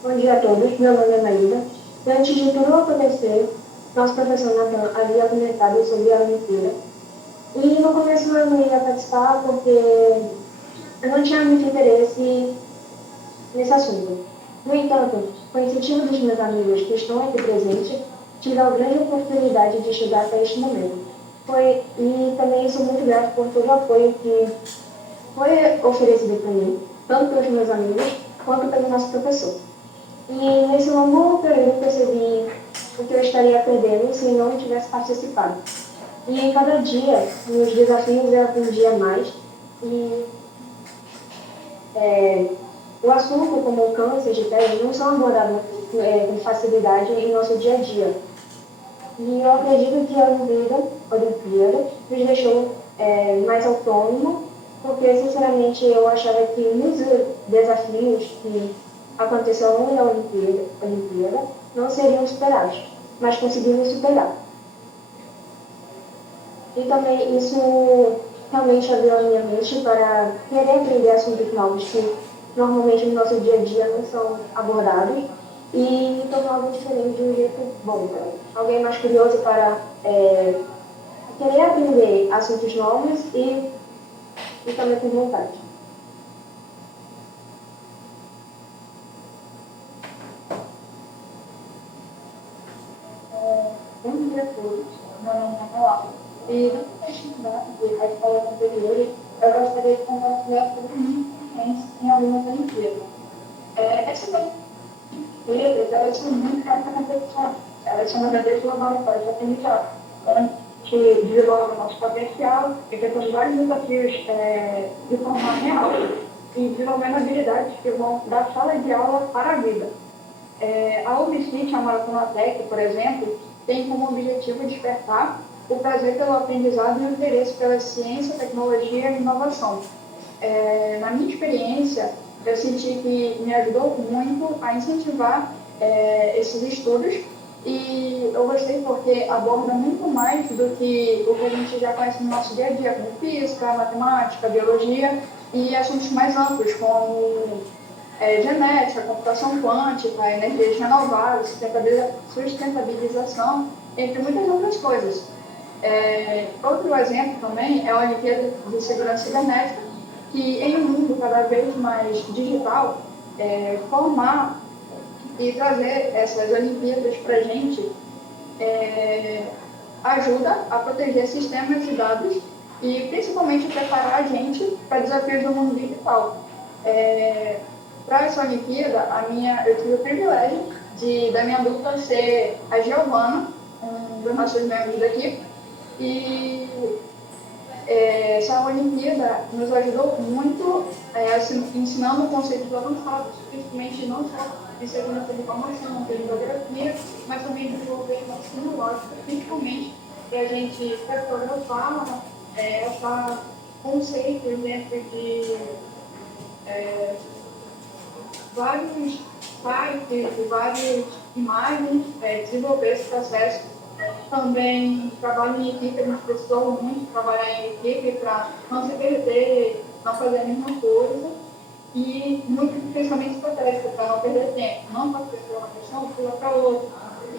Bom dia a todos, meu nome é Maíra. E antes de tudo acontecer, nosso professor Nathan havia comentado sobre a Olimpíada. E no começo eu não ia participar porque eu não tinha muito interesse nesse assunto. No entanto, com o incentivo dos meus amigos que estão aqui presentes, tive a grande oportunidade de chegar até este momento. E também sou muito grato por todo o apoio que foi oferecido por mim, tanto pelos meus amigos quanto pelo nosso professor. E nesse longo período percebi o que eu estaria perdendo se não tivesse participado. E em cada dia, nos desafios, eu aprendia mais. E o assunto, como o câncer de pele, não são abordados com facilidade em nosso dia a dia. E eu acredito que a Olimpíada nos deixou mais autônomo, porque, sinceramente, eu achava que muitos desafios que aconteceram na Olimpíada não seriam superados, mas conseguimos superar. E também isso realmente abriu a minha mente para querer aprender assuntos novos que normalmente no nosso dia a dia não são abordados e tornar algo diferente de um jeito bom. Alguém mais curioso para querer aprender assuntos novos e também com vontade. Bom dia a todos, meu nome é Manuel. E no contexto da escola anterior, eu gostaria de compartilhar sobre minha experiência em algumas Olimpíadas. Essas Olimpíadas, elas são muito competições. Elas são verdadeiros laboratórios de aprendizado, onde desenvolve o nosso potencial, enfrentando vários desafios de forma real e desenvolvendo habilidades que vão da sala de aula para a vida. A UBCIT, a Maratona Tech, por exemplo, tem como objetivo despertar o prazer pelo aprendizado e o interesse pela ciência, tecnologia e inovação. Na minha experiência, eu senti que me ajudou muito a incentivar esses estudos e eu gostei porque aborda muito mais do que o que a gente já conhece no nosso dia a dia, como física, matemática, biologia e assuntos mais amplos, como genética, computação quântica, energias renováveis, sustentabilização, entre muitas outras coisas. Outro exemplo também é a Olimpíada de Segurança Cibernética, que em um mundo cada vez mais digital, formar e trazer essas Olimpíadas para a gente ajuda a proteger sistemas e dados e principalmente preparar a gente para desafios do mundo digital. Para essa Olimpíada, eu tive o privilégio da minha dupla ser a Giovana, um dos nossos membros daqui, e essa Olimpíada nos ajudou muito ensinando conceitos avançados, principalmente não só em segurança de informação, em geografia, mas também desenvolver ensino lógico, principalmente para a gente cartografar, achar conceitos dentro de vários sites, várias imagens, desenvolver esse processo. Também trabalho em equipe, a gente precisou muito trabalhar em equipe para não se perder, não fazer a mesma coisa e muito pensamento estratégico para não perder tempo. Não fazer uma questão, pula para outra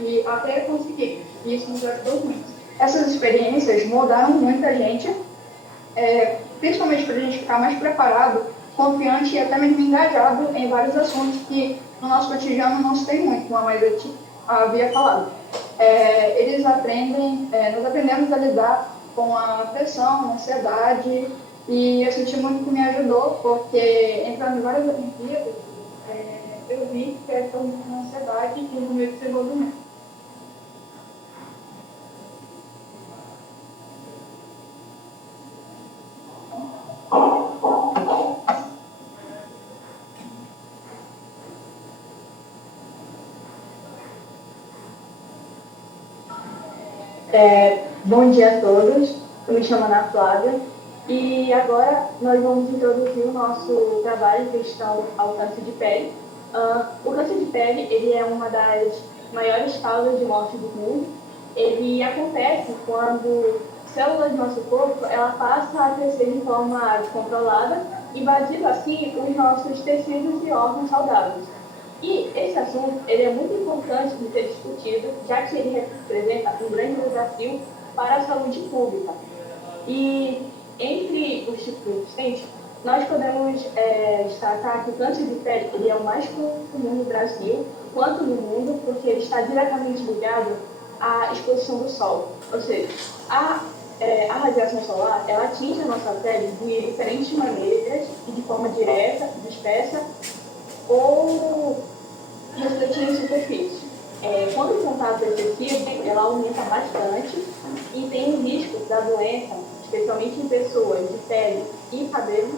e até conseguir. E isso nos ajudou muito. Essas experiências mudaram muito a gente, principalmente para a gente ficar mais preparado, confiante e até mesmo engajado em vários assuntos que no nosso cotidiano não se tem muito, como a Maíra havia falado. Nós aprendemos a lidar com a pressão, a ansiedade, e eu senti muito que me ajudou, porque entrando em várias Olimpíadas, eu vi que é tão muito na ansiedade e no meu desenvolvimento. Bom dia a todos, eu me chamo Ana Flávia e agora nós vamos introduzir o nosso trabalho que está ao câncer de pele. O câncer de pele ele é uma das maiores causas de morte do mundo. Ele acontece quando células do nosso corpo ela passa a crescer de forma descontrolada, invadindo assim os nossos tecidos e órgãos saudáveis. E esse assunto ele é muito importante de ser discutido, já que ele representa um grande desafio para a saúde pública. E entre os tipos existentes, nós podemos destacar que o câncer de pele ele é o mais comum no Brasil quanto no mundo, porque ele está diretamente ligado à exposição do sol. Ou seja, a radiação solar ela atinge a nossa pele de diferentes maneiras e de forma direta, dispersa ou refletindo em superfície. Quando o contato é excessivo, ela aumenta bastante e tem o risco da doença, especialmente em pessoas de pele e cabelo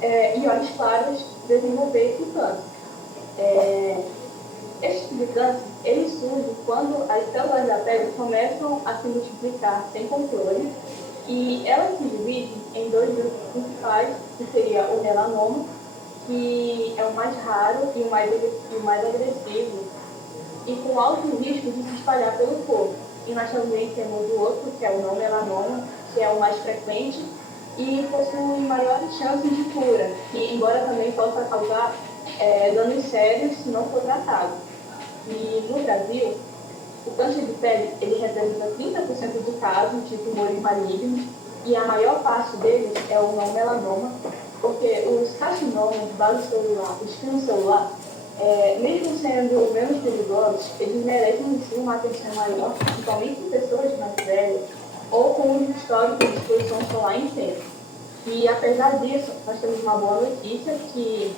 e olhos claros, desenvolver esse câncer. Esse tipo de câncer, ele surge quando as células da pele começam a se multiplicar sem controle e elas se dividem em dois grupos principais, que seria o melanoma, que é o mais raro e o mais agressivo, e com alto risco de se espalhar pelo corpo. E nós também temos o outro, que é o não melanoma, que é o mais frequente e possui maiores chances de cura, que embora também possa causar danos sérios se não for tratado. E no Brasil, o câncer de pele ele representa 30% de casos de tumores malignos e a maior parte deles é o não melanoma, porque os carcinomas de base celular, o espino celular, mesmo sendo menos perigosos, eles merecem sim uma atenção maior, principalmente em pessoas mais velhas ou com um histórico de exposição solar intensa. E apesar disso, nós temos uma boa notícia que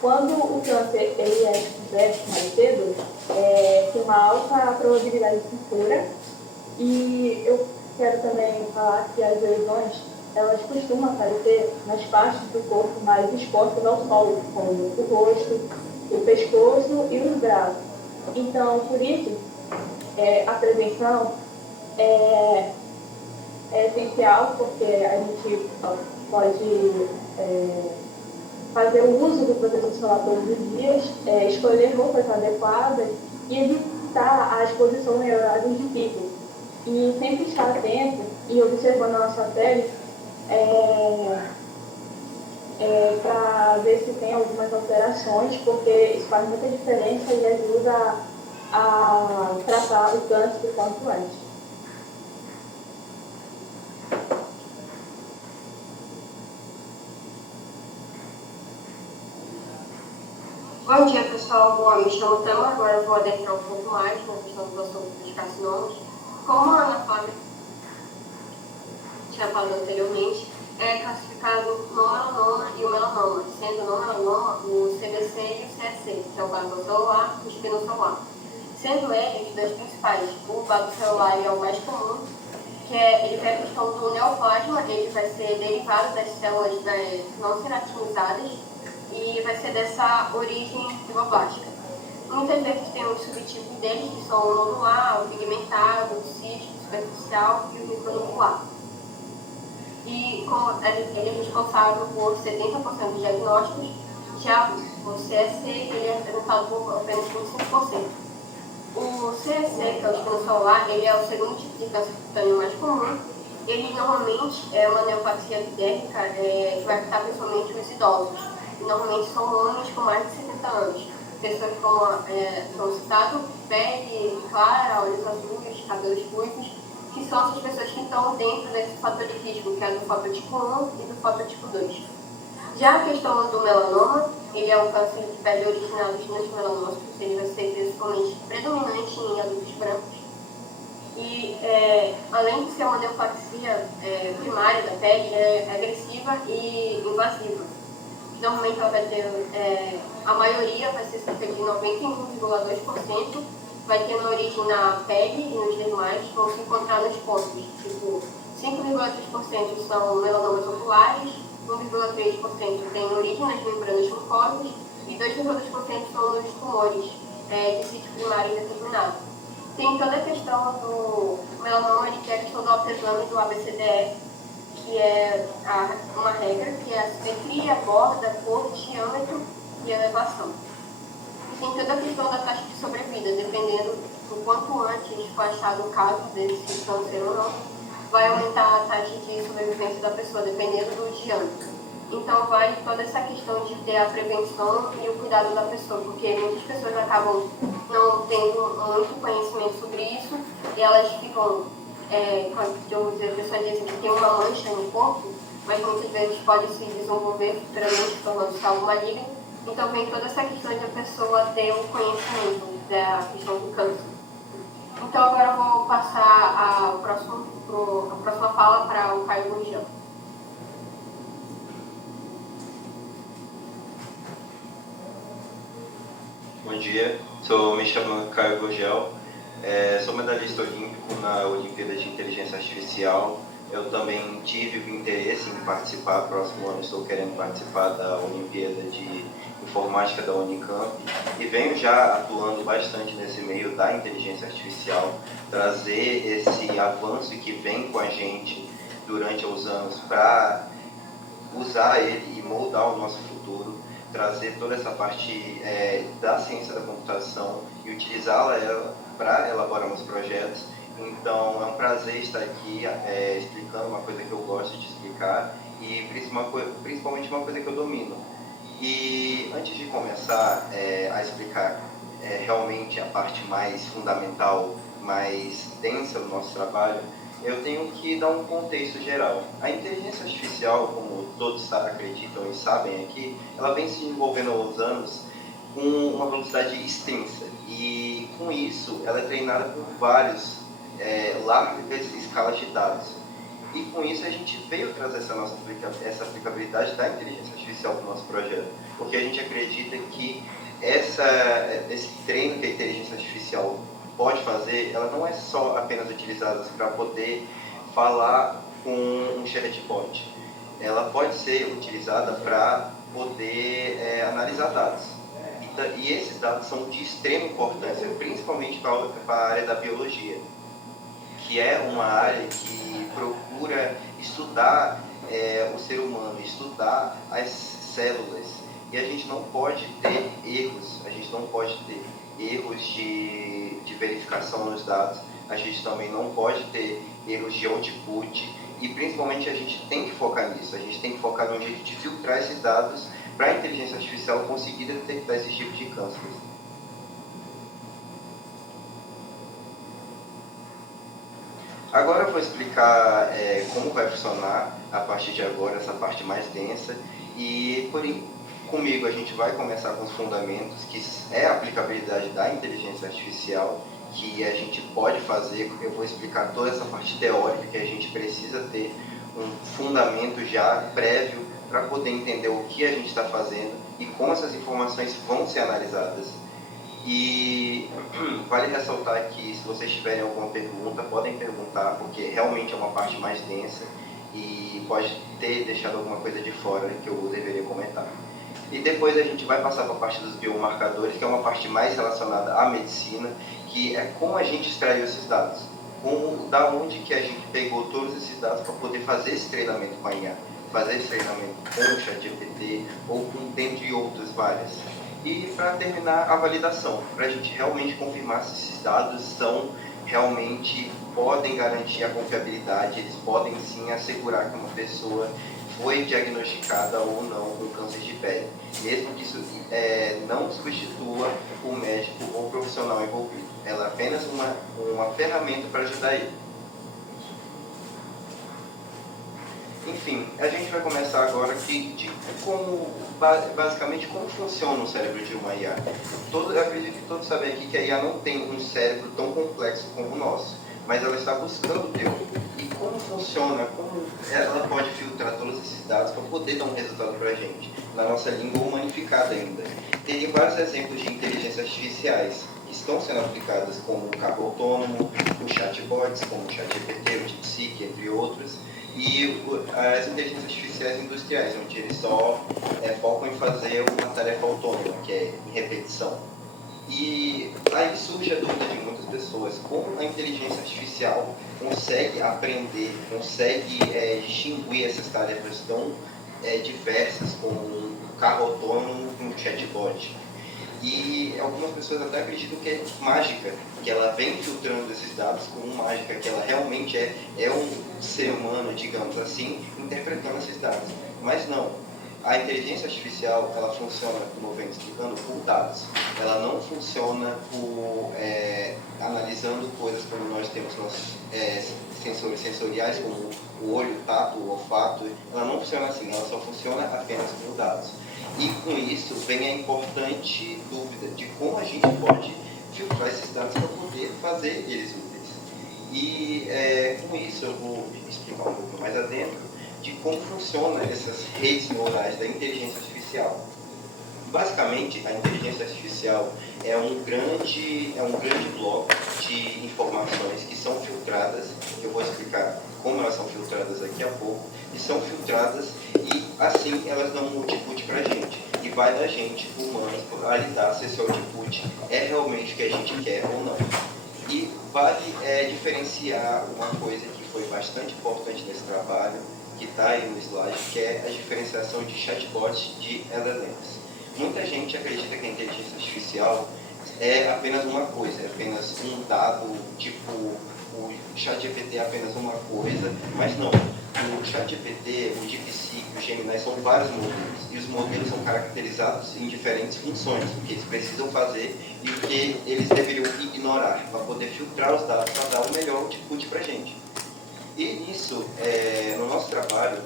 quando o câncer ele é descoberto mais cedo, tem uma alta probabilidade de cura. E eu quero também falar que as lesões elas costumam aparecer nas partes do corpo mais expostas ao sol, como o rosto, o pescoço e os braços. Então, por isso, a prevenção é essencial, porque a gente pode fazer o uso do protetor solar todos os dias, escolher roupas adequadas e evitar a exposição em horários de pico. E sempre estar atento e observando a nossa pele para ver se tem algumas alterações, porque isso faz muita diferença e ajuda a tratar o câncer o quanto antes. Bom dia, pessoal. Bom, me chamo Tama, agora eu vou adentrar um pouco mais na questão do assunto dos carcinomas. Como a Ana Flávia tinha falado anteriormente, é classificado o não melanoma e o melanoma, sendo o não melanoma o CBC e o CSC, que é o bato celular e o espino celular. Sendo eles os dois principais, o bato celular é o mais comum, que ele tem a questão do neoplasma, ele vai ser derivado das células não queratinizadas e vai ser dessa origem fibroblástica. Muitas vezes tem os subtipos deles, que são o nodular, o pigmentado, o cístico, superficial e o micronuclear. E ele é responsável por 70% dos diagnósticos, já o CSC ele é responsável por apenas 25%. O CSC, que é o espino celular, ele é o segundo tipo de câncer cutâneo mais comum. Ele normalmente é uma neoplasia epidérmica que vai afetar principalmente os idosos. E normalmente são homens com mais de 70 anos. Pessoas como citado, pele clara, olhos azuis, cabelos ruivos, que são essas pessoas que estão dentro desse fator de risco, que é do fatotipo 1 e do fatotipo 2. Já a questão do melanoma, ele é um câncer de pele originado nos melanócitos, ele vai ser principalmente predominante em adultos brancos. E, além de ser uma neoplasia primária da pele, é agressiva e invasiva. Normalmente ela vai ter, a maioria vai ser cerca de 91,2%, vai ter na origem na pele e nos demais, vão se encontrar nos pontos, tipo 5,3% são melanomas oculares, 1,3% tem origem nas membranas mucosas e 2,2% são nos tumores de sítio primário indeterminado. Tem toda a questão do melanoma, que é a questão do autoexame do ABCDE, que é uma regra, que é a simetria, borda, cor, diâmetro e elevação. E tem toda a questão da taxa de sobrevida, dependendo do quanto antes for achado o caso desse câncer ou não, vai aumentar a taxa de sobrevivência da pessoa, dependendo do diâmetro. Então, vale toda essa questão de ter a prevenção e o cuidado da pessoa, porque muitas pessoas acabam não tendo muito conhecimento sobre isso e elas ficam, quando a pessoa diz que tem uma mancha no corpo, mas muitas vezes pode se desenvolver futuramente tornando-se algo maligno. Então, vem toda essa questão de a pessoa ter o conhecimento da questão do câncer. Então, agora eu vou passar a próxima fala para o Caio Gurgel. Bom dia, me chamo Caio Gurgel, sou medalhista olímpico na Olimpíada de Inteligência Artificial. Eu também tive o interesse em participar, próximo ano estou querendo participar da Olimpíada de Informática da Unicamp e venho já atuando bastante nesse meio da inteligência artificial, trazer esse avanço que vem com a gente durante os anos para usar ele e moldar o nosso futuro, trazer toda essa parte da ciência da computação e utilizá-la para elaborar meus projetos. Então é um prazer estar aqui explicando uma coisa que eu gosto de explicar e principalmente uma coisa que eu domino. E antes de começar a explicar realmente a parte mais fundamental, mais densa do nosso trabalho, eu tenho que dar um contexto geral. A inteligência artificial, como todos acreditam e sabem aqui, ela vem se desenvolvendo aos anos com uma velocidade extensa. E com isso, ela é treinada por várias largas escalas de dados. E com isso a gente veio trazer essa aplicabilidade da inteligência artificial para o nosso projeto. Porque a gente acredita que esse treino que a inteligência artificial pode fazer, ela não é só apenas utilizada para poder falar com um chatbot. Ela pode ser utilizada para poder analisar dados. E esses dados são de extrema importância, principalmente para a área da biologia, que é uma área que procura estudar o ser humano, estudar as células. E a gente não pode ter erros, de verificação nos dados, a gente também não pode ter erros de output e principalmente a gente tem que focar nisso, a gente tem que focar no jeito de filtrar esses dados para a inteligência artificial conseguir detectar esses tipos de cânceres. Agora eu vou explicar como vai funcionar a partir de agora essa parte mais densa e comigo a gente vai começar com os fundamentos, que é a aplicabilidade da inteligência artificial, que a gente pode fazer. Eu vou explicar toda essa parte teórica que a gente precisa ter um fundamento já prévio para poder entender o que a gente está fazendo e como essas informações vão ser analisadas. E vale ressaltar que se vocês tiverem alguma pergunta, podem perguntar, porque realmente é uma parte mais densa e pode ter deixado alguma coisa de fora que eu deveria comentar. E depois a gente vai passar para a parte dos biomarcadores, que é uma parte mais relacionada à medicina, que é como a gente extraiu esses dados, da onde que a gente pegou todos esses dados para poder fazer esse treinamento com a IA, fazer esse treinamento com o ChatGPT ou com dentre outras várias. E para terminar, a validação, para a gente realmente confirmar se esses dados realmente podem garantir a confiabilidade, eles podem sim assegurar que uma pessoa foi diagnosticada ou não com câncer de pele, mesmo que isso não substitua o médico ou o profissional envolvido. Ela é apenas uma ferramenta para ajudar ele. Enfim, a gente vai começar agora basicamente como funciona o cérebro de uma IA. Eu acredito que todos sabem aqui que a IA não tem um cérebro tão complexo como o nosso, mas ela está buscando ter um. E como funciona, como ela pode filtrar todos esses dados para poder dar um resultado para a gente, na nossa língua humanificada ainda. Tem vários exemplos de inteligências artificiais que estão sendo aplicadas, como o carro autônomo, os chatbots, como o ChatGPT, o DeepSeek, entre outros, e as inteligências artificiais industriais, onde eles só focam em fazer uma tarefa autônoma, que é em repetição. E aí surge a dúvida de muitas pessoas, como a inteligência artificial consegue aprender, consegue distinguir essas tarefas tão diversas como um carro autônomo e um chatbot. E algumas pessoas até acreditam que é mágica, que ela vem filtrando esses dados como mágica, que ela realmente é um ser humano, digamos assim, interpretando esses dados. Mas não, A inteligência artificial, ela funciona, como eu venho explicando, por dados. Ela não funciona por analisando coisas como nós temos nossos sensores sensoriais, como o olho, o tato, o olfato. Ela não funciona assim, ela só funciona apenas por dados. E com isso vem a importante dúvida de como a gente pode filtrar esses dados para poder fazer eles úteis. E com isso eu vou explicar um pouco mais adentro de como funcionam essas redes neurais da inteligência artificial. Basicamente, a inteligência artificial é um grande bloco de informações que são filtradas, eu vou explicar como elas são filtradas daqui a pouco, e são filtradas e assim elas dão um output para a gente. E vai da gente, humanos, validar se esse output é realmente o que a gente quer ou não. E vale diferenciar uma coisa que foi bastante importante nesse trabalho, que está aí no slide, que é a diferenciação de chatbots de LLMs. Muita gente acredita que a inteligência artificial é apenas uma coisa, é apenas um dado, tipo o ChatGPT é apenas uma coisa, mas não. O ChatGPT, o DeepSeek, o Gemini são vários modelos, e os modelos são caracterizados em diferentes funções, o que eles precisam fazer e o que eles deveriam ignorar, para poder filtrar os dados, para dar o melhor output para a gente. E nisso, no nosso trabalho,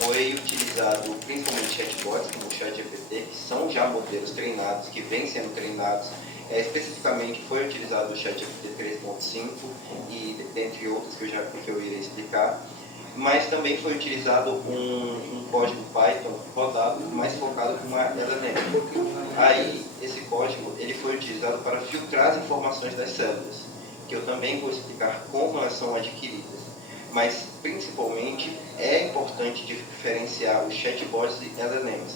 foi utilizado principalmente chatbots, como o ChatGPT, que são já modelos treinados, que vêm sendo treinados. Especificamente foi utilizado o ChatGPT 3.5 e dentre outros que eu irei explicar. Mas também foi utilizado um código Python rodado, mais focado com uma LLM. Aí, esse código ele foi utilizado para filtrar as informações das células, que eu também vou explicar como elas são adquiridas. Mas, principalmente, é importante diferenciar os chatbots e LLMs.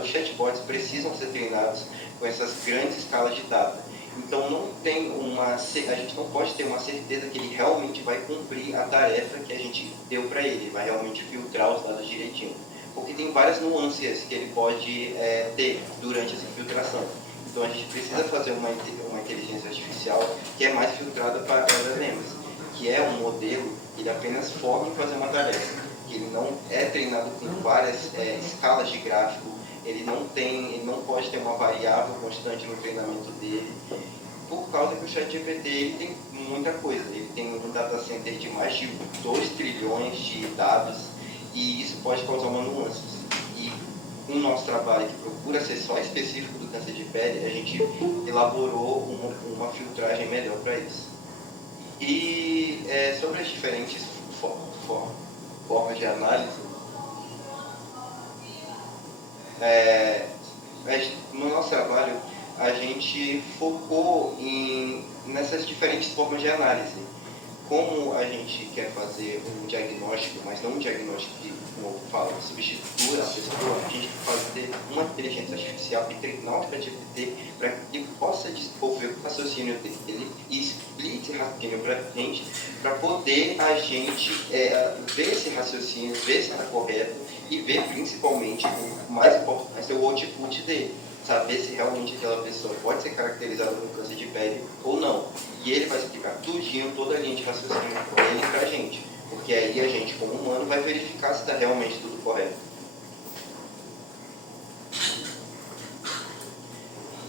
Os chatbots precisam ser treinados com essas grandes escalas de dados. Então, a gente não pode ter uma certeza que ele realmente vai cumprir a tarefa que a gente deu para ele, vai realmente filtrar os dados direitinho. Porque tem várias nuances que ele pode ter durante essa filtração. Então, a gente precisa fazer uma inteligência artificial que é mais filtrada para LLMs, que é um modelo que ele apenas foca em fazer uma tarefa, que ele não é treinado com várias escalas de gráfico, ele não pode ter uma variável constante no treinamento dele, por causa que o ChatGPT ele tem muita coisa, ele tem um data center de mais de 2 trilhões de dados, e isso pode causar uma nuance. E no nosso trabalho, que procura ser só específico do câncer de pele, a gente elaborou uma filtragem melhor para isso. E sobre as diferentes formas de análise, no nosso trabalho a gente focou nessas diferentes formas de análise. Como a gente quer fazer um diagnóstico, mas não um diagnóstico que, como eu falo, substitua a pessoa, a gente quer fazer uma inteligência artificial e treinar o ChatGPT para que ele possa desenvolver o raciocínio dele e explique esse raciocínio para a gente, para poder a gente ver esse raciocínio, ver se está correto e ver principalmente o mais importante é o output dele. Saber se realmente aquela pessoa pode ser caracterizada como câncer de pele ou não. E ele vai explicar tudinho, toda a linha de raciocínio dele pra gente. Porque aí a gente, como humano, vai verificar se está realmente tudo correto.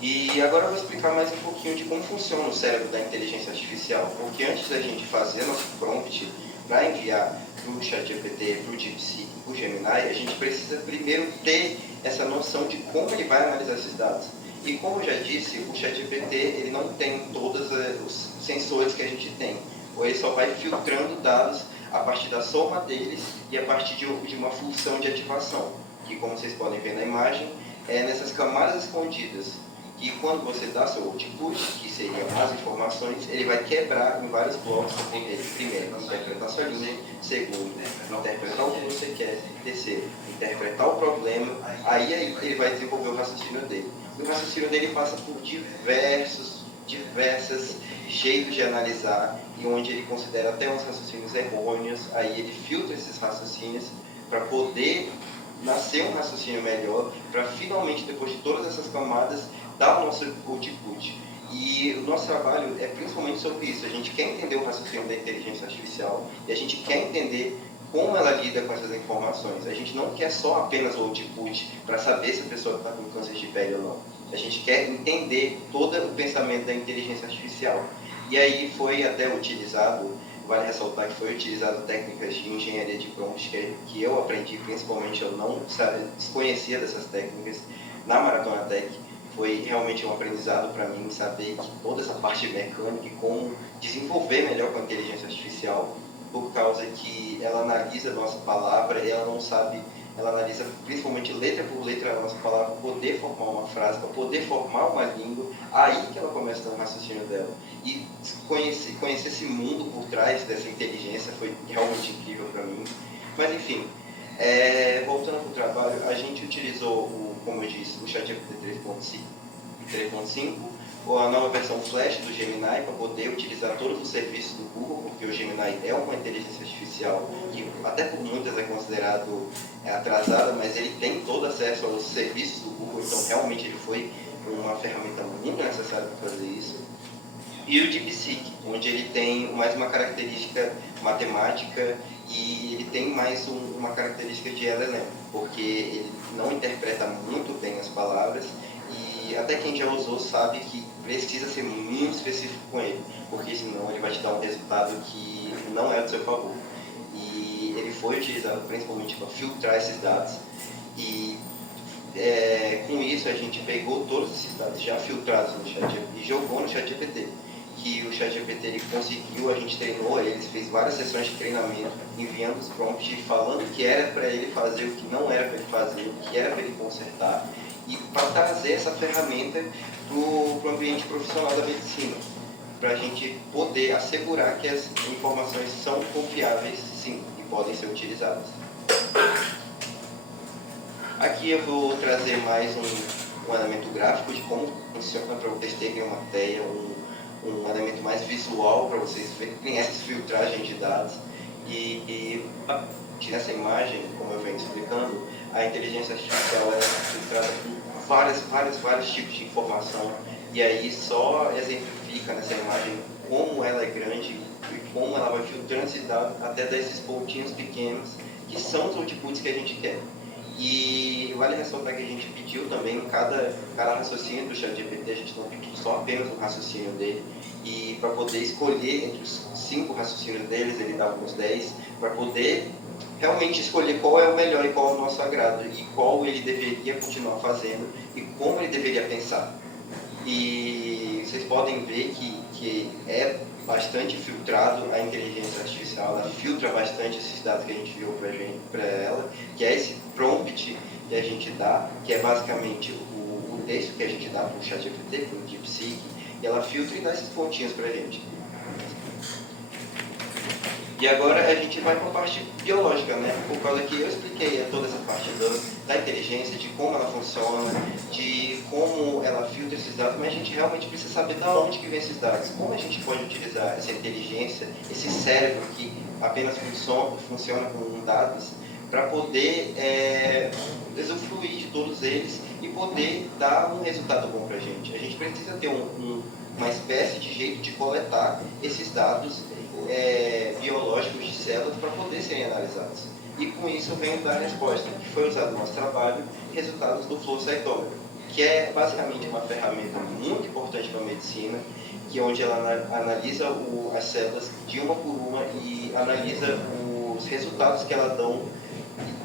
E agora eu vou explicar mais um pouquinho de como funciona o cérebro da inteligência artificial. Porque antes da gente fazer nosso prompt para enviar para o ChatGPT, para o DeepSeek, para o Gemini, a gente precisa primeiro ter essa noção de como ele vai analisar esses dados. E como eu já disse, o ChatGPT ele não tem todos os sensores que a gente tem. Ou ele só vai filtrando dados a partir da soma deles e a partir de uma função de ativação, que como vocês podem ver na imagem, é nessas camadas escondidas. E quando você dá seu output, que seriam as informações, ele vai quebrar em vários blocos. Ele, primeiro, interpretar sua linha. Segundo, interpretar o que você quer. Terceiro, interpretar o problema. Aí ele vai desenvolver o raciocínio dele. E o raciocínio dele passa por diversos jeitos de analisar, e onde ele considera até uns raciocínios errôneos. Aí ele filtra esses raciocínios para poder nascer um raciocínio melhor, para finalmente, depois de todas essas camadas, dar o nosso output. E o nosso trabalho é principalmente sobre isso. A gente quer entender o raciocínio da inteligência artificial e a gente quer entender como ela lida com essas informações. A gente não quer só apenas o output para saber se a pessoa está com câncer de pele ou não. A gente quer entender todo o pensamento da inteligência artificial. E aí foi até utilizado, vale ressaltar que foi utilizado técnicas de engenharia de prompt que eu aprendi, principalmente eu não desconhecia dessas técnicas na Maratona Tech. Foi realmente um aprendizado para mim saber que toda essa parte mecânica e como desenvolver melhor com a inteligência artificial, por causa que ela analisa a nossa palavra e ela não sabe, ela analisa principalmente letra por letra a nossa palavra para poder formar uma frase, para poder formar uma língua, aí que ela começa no raciocínio dela. E conhecer esse mundo por trás dessa inteligência foi realmente incrível para mim. Mas enfim, voltando para o trabalho, a gente utilizou, como eu disse, o ChatGPT 3.5, ou a nova versão Flash do Gemini para poder utilizar todos os serviços do Google, porque o Gemini é uma inteligência artificial que até por muitas é considerado atrasada, mas ele tem todo acesso aos serviços do Google, então realmente ele foi uma ferramenta muito necessária para fazer isso. E o DeepSeek, onde ele tem mais uma característica matemática e ele tem mais uma característica de LLM, porque ele não interpreta muito bem as palavras e até quem já usou sabe que precisa ser muito específico com ele, porque senão ele vai te dar um resultado que não é do seu favor. E ele foi utilizado principalmente para filtrar esses dados e com isso a gente pegou todos esses dados já filtrados no ChatGPT e jogou no ChatGPT. Que o ChatGPT ele conseguiu, a gente treinou eles, fez várias sessões de treinamento, enviando os prompts, falando o que era para ele fazer, o que não era para ele fazer, o que era para ele consertar, e para trazer essa ferramenta para o ambiente profissional da medicina, para a gente poder assegurar que as informações são confiáveis, sim, e podem ser utilizadas. Aqui eu vou trazer mais um elemento gráfico de como funciona, para vocês terem uma ideia, um elemento mais visual para vocês verem essa filtragem de dados. E nessa imagem, como eu venho explicando, a inteligência artificial é filtrada com vários tipos de informação, e aí só exemplifica nessa imagem como ela é grande e como ela vai filtrando esses dados até dar esses pontinhos pequenos que são os outputs que a gente quer. E vale ressaltar que a gente pediu também cada raciocínio do ChatGPT, a gente não pediu só apenas um raciocínio dele, e para poder escolher entre os 5 raciocínios deles, ele dava uns 10, para poder realmente escolher qual é o melhor e qual é o nosso agrado, e qual ele deveria continuar fazendo, e como ele deveria pensar. E vocês podem ver que é bastante filtrado a inteligência artificial, ela filtra bastante esses dados que a gente viu para ela, que é esse prompt que a gente dá, que é basicamente o texto que a gente dá para o ChatGPT, para o DeepSeek, e ela filtra e dá esses pontinhos para a gente. E agora a gente vai para a parte biológica, né? Por causa que eu expliquei toda essa parte da inteligência, de como ela funciona, de como ela filtra esses dados, mas a gente realmente precisa saber de onde que vem esses dados, como a gente pode utilizar essa inteligência, esse cérebro que apenas funciona com dados, para poder usufruir de todos eles e poder dar um resultado bom para a gente. A gente precisa ter uma espécie de jeito de coletar esses dados biológicos de células para poder serem analisados. E com isso vem dar a resposta, que foi usado no nosso trabalho, resultados do flow cytometry, que é basicamente uma ferramenta muito importante para a medicina, que é onde ela analisa as células de uma por uma e analisa os resultados que elas dão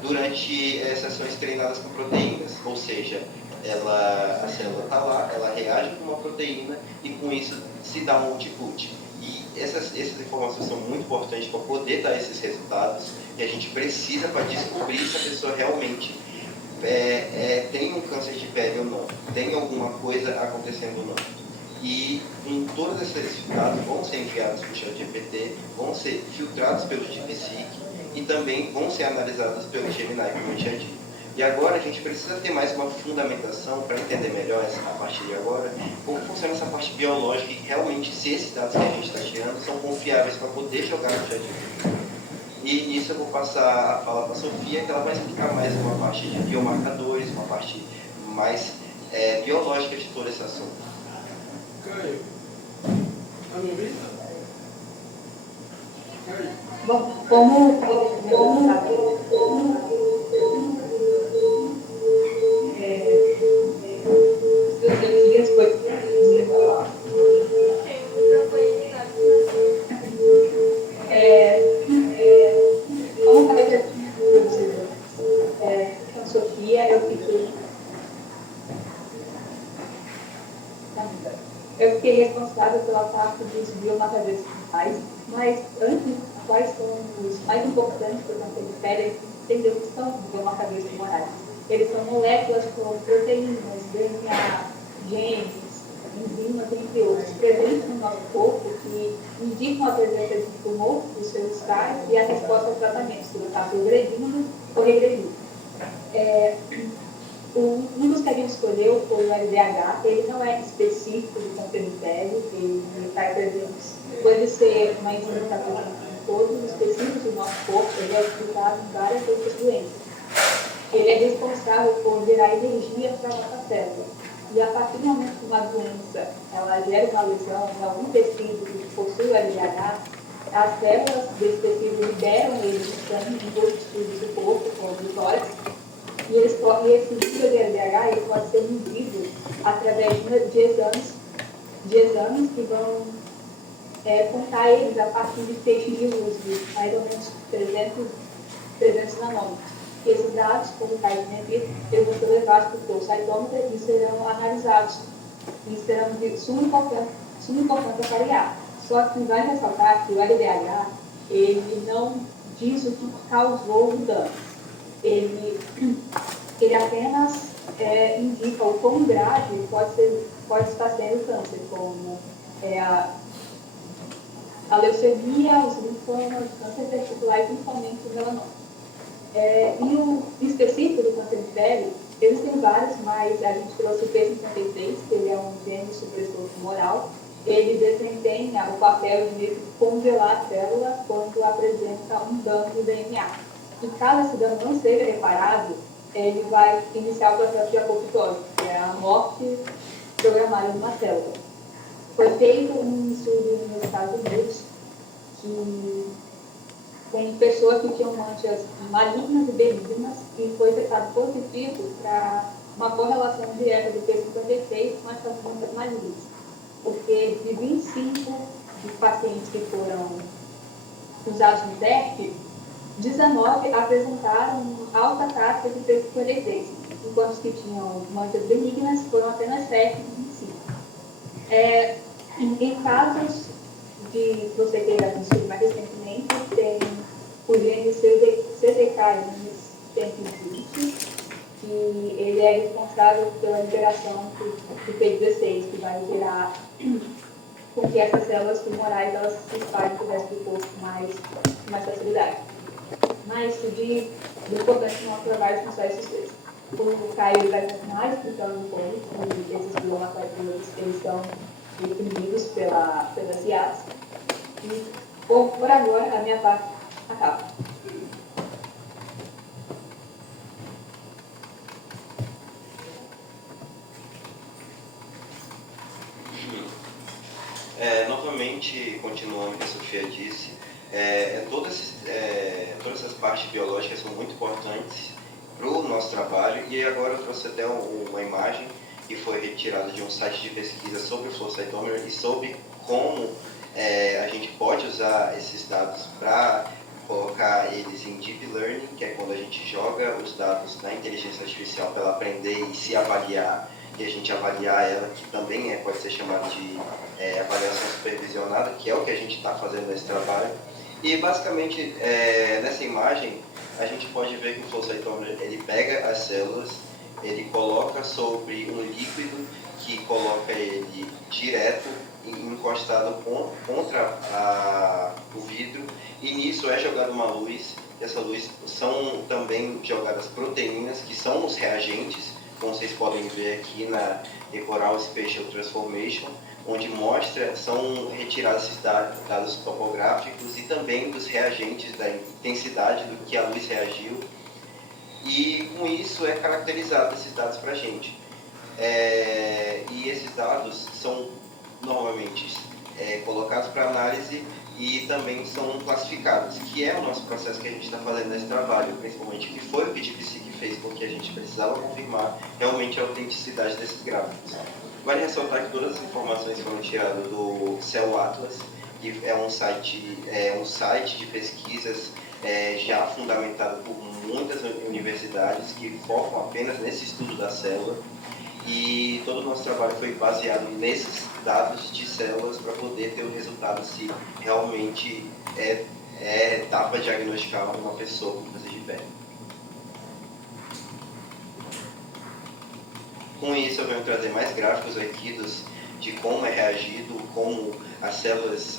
durante sessões treinadas com proteínas, ou seja, a célula está lá, ela reage com uma proteína e com isso se dá um output. E essas informações são muito importantes para poder dar esses resultados, e a gente precisa para descobrir se a pessoa realmente tem um câncer de pele ou não, tem alguma coisa acontecendo ou não. E todos esses dados vão ser enviados para o ChatGPT, vão ser filtrados pelo DeepSeek e também vão ser analisados pelo Gemini, como eu já disse. E agora a gente precisa ter mais uma fundamentação para entender melhor a partir de agora como funciona essa parte biológica e realmente se esses dados que a gente está tirando são confiáveis para poder jogar no ChatGPT. E nisso eu vou passar a fala para a Sofia, que ela vai explicar mais uma parte de biomarcadores, uma parte mais biológica de todo esse assunto. Caio, tá me ouvindo? Caio? Bom, como as coisas como falei que eu tinha produzido com Sofia, eu fiquei responsável pela parte dos biomarcadores principais, mas antes, quais são os mais importantes para o câncer de pele, eles entender o que são os biomarcadores tumorais. Eles são moléculas como proteínas, DNA, genes, enzimas, entre outros, presentes no nosso corpo que indicam a presença de tumor dos seus tais e a resposta ao tratamento, se ele está progredindo ou regredindo. Um dos que a gente escolheu foi o LDH, ele não é específico do câncer de pele, ele está presente, pode ser uma enzima que está presente em todos os tecidos do nosso corpo, ele é utilizado em várias outras doenças. Ele é responsável por gerar energia para a nossa célula. E a partir do momento que uma doença ela gera uma lesão em algum tecido que possui o LDH, as células desse tecido liberam ele no sangue em outros tecidos do corpo, como o tórax, e esse nível de LDH ele pode ser medido através de exames que vão contar eles a partir de feixes de luz, de mais ou menos 300 nanômetros. E esses dados, como está entendido, eles vão ser levados para o flow cytometer e serão analisados. E serão de suma importância variar. Só que vale ressaltar que o LDH ele não diz o que causou o dano. Ele apenas indica o quão grave pode estar sendo o câncer, como a leucemia, os linfomas, o câncer testicular e principalmente o melanoma. E o específico do câncer de pele, existem vários, mas a gente trouxe o P53, que ele é um gene supressor tumoral. Ele desempenha o papel de congelar a célula quando apresenta um dano no DNA. E caso esse dano não seja reparado, ele vai iniciar o processo de apoptose, que é a morte programada de uma célula. Foi feito um estudo nos Estados Unidos com pessoas que tinham manchas malignas e benignas e foi testado positivo para uma correlação direta do P53 com essas manchas malignas. Porque de 25 dos pacientes que foram usados no teste, 19 apresentaram alta taxa de P53, enquanto os que tinham manchas benignas foram apenas 7 de 25. Em casos de você ter assistido mais recentemente, tem o gene CDK120, que ele é responsável pela liberação do P16, que vai gerar com que essas células tumorais elas se espalhem para o resto do corpo com mais facilidade. Mas de importante no nosso trabalho são só esses três. O Caio vai continuar explicando como que esses biomarcadores eles são definidos pelas IAs. E por agora a minha parte acaba. Novamente, continuando o que a Sofia disse, todas essas partes biológicas são muito importantes para o nosso trabalho, e agora eu trouxe até uma imagem que foi retirada de um site de pesquisa sobre o flow cytometer e sobre como a gente pode usar esses dados para colocar eles em deep learning, que é quando a gente joga os dados na inteligência artificial para ela aprender e se avaliar, e a gente avaliar ela, que também pode ser chamado de avaliação supervisionada, que é o que a gente está fazendo nesse trabalho. E basicamente nessa imagem a gente pode ver que o flow cytometer ele pega as células, ele coloca sobre um líquido que coloca ele direto encostado contra o vidro, e nisso é jogada uma luz. Essa luz são também jogadas proteínas, que são os reagentes, como vocês podem ver aqui na Coral Spatial Transformation, onde são retirados esses dados topográficos e também dos reagentes, da intensidade do que a luz reagiu, e com isso é caracterizado esses dados para a gente. E esses dados são normalmente colocados para análise e também são classificados, que é o nosso processo que a gente está fazendo nesse trabalho, principalmente que foi o que o DeepSeek fez, porque a gente precisava confirmar realmente a autenticidade desses gráficos. Vale ressaltar que todas as informações foram tiradas do Cell Atlas, que é um site de pesquisas já fundamentado por muitas universidades que focam apenas nesse estudo da célula, e todo o nosso trabalho foi baseado nesses dados de células para poder ter o resultado se realmente dá para diagnosticar uma pessoa com câncer de pele. Com isso eu venho trazer mais gráficos aqui de como é reagido, como as células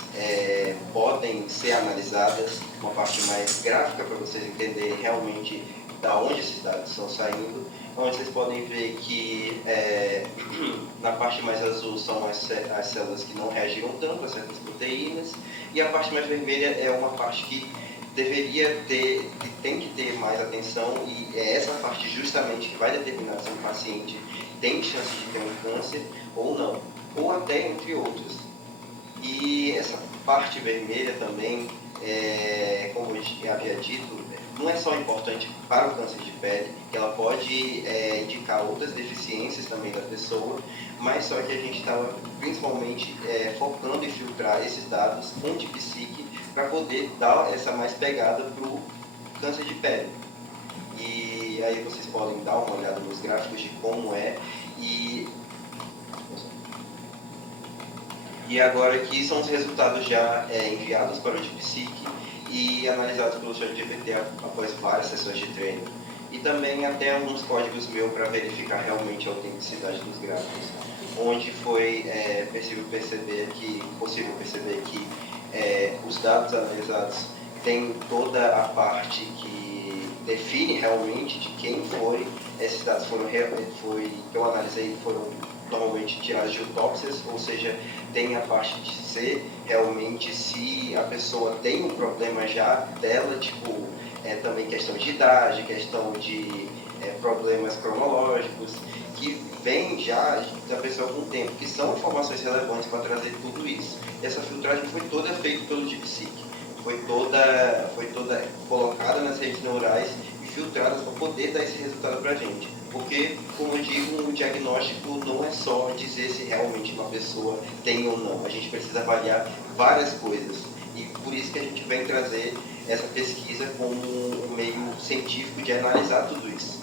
podem ser analisadas, uma parte mais gráfica para vocês entenderem realmente da onde esses dados estão saindo, onde vocês podem ver que na parte mais azul são as células que não reagiram tanto a certas proteínas, e a parte mais vermelha é uma parte que deveria ter, que tem que ter mais atenção, e é essa parte justamente que vai determinar se um paciente tem chance de ter um câncer ou não, ou até entre outros. E essa parte vermelha também, como eu já havia dito, não é só importante para o câncer de pele, que ela pode indicar outras deficiências também da pessoa, mas só que a gente estava principalmente focando em filtrar esses dados com DeepSeek para poder dar essa mais pegada para o câncer de pele. E aí vocês podem dar uma olhada nos gráficos de como é. E agora aqui são os resultados já enviados para o DeepSeek e analisados pelo ChatGPT após várias sessões de treino. E também até alguns códigos meus para verificar realmente a autenticidade dos gráficos, onde foi possível perceber que os dados analisados têm toda a parte que define realmente de quem foi. Esses dados que eu analisei foram normalmente tirados de autópsias, ou seja, tem a parte de ser realmente se a pessoa tem um problema já dela, tipo, também questão de idade, questão de problemas cronológicos, que vem já da pessoa com o tempo, que são informações relevantes para trazer tudo isso. E essa filtragem foi toda feita pelo DeepSeek, foi toda colocada nas redes neurais e filtrada para poder dar esse resultado para a gente. Porque, como eu digo, um diagnóstico não é só dizer se realmente uma pessoa tem ou não. A gente precisa avaliar várias coisas. E por isso que a gente vem trazer essa pesquisa como um meio científico de analisar tudo isso.